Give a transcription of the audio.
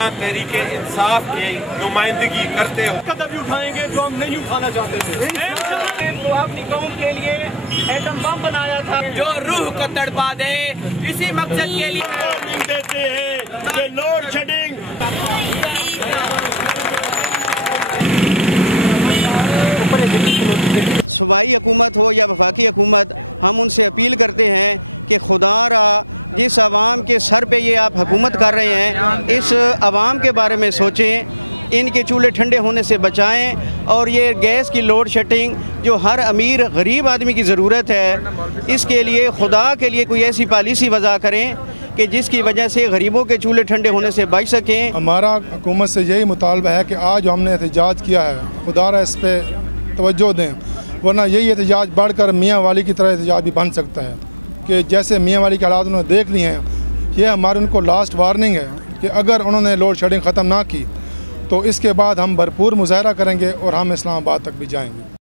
तहरीके इंसाफ की नुमाइंदगी करते हो, कदम भी उठाएंगे जो हम नहीं उठाना चाहते थे। तो अपनी कौम के लिए एटम बम बनाया था जो रूह को तड़पा दे, इसी मकसद के लिए वार्निंग देते हैं कि लोड शेडिंग सूबाई हुकूमत हो या वफाकी हुकूमत, हम उनसे अपील करते हैं कि खुदारा जिस आवाम के सर पे ये आप हुकूमत कर रहे हैं, इस आवाम के बारे में सोचें, इनके चूल्हे ठंडे होने से बचाएं। और ये गैस की लोड शेडिंग जो हर अमीर गरीब आदमी की ज़रूरत है, इसके लिए खुदा के लिए कोई ऐसी पॉलिसी वज़ा करें कि जिसकी वजह से गरीबों के चूल्हे ठंडे होने से बच सकें। हमारा हुकूमत से यही मुतालबा है कि आज हमने एहतजाज किया है, खुदारा इस पर तवज्जो दें, वरना यही एहतजाज बढ़कर मियाँ वाली की तरह एहतजाज भी बन सकता है कि जैसे मियाँ वाली के हालात उन्होंने देख लिए हैं। ये हमारी उनको लास्ट वार्निंग है कि अगर उन्होंने लोड शेडिंग ख़त्म ना की तो इसके बाद हम भरपूर मुजाहरा करेंगे और हम इस्लामाबाद तक भी जाएंगे।